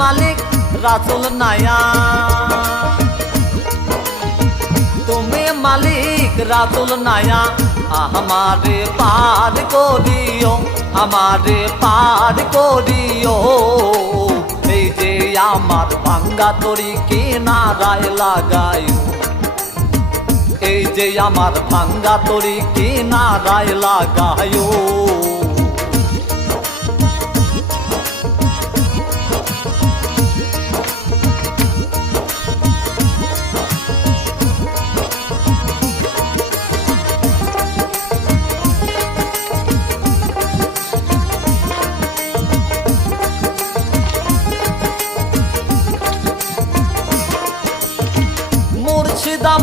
মালিক রাসূল নায়া, তুমি মালিক রাসূল নায়া, আমারে পার করিও, আমারে পার করিও। এই যে আমার ভাঙ্গা তরি কিনারায় লাগাইও, এই যে আমার ভাঙ্গা তরি কিনারায় লাগাইও। মুর্শিদা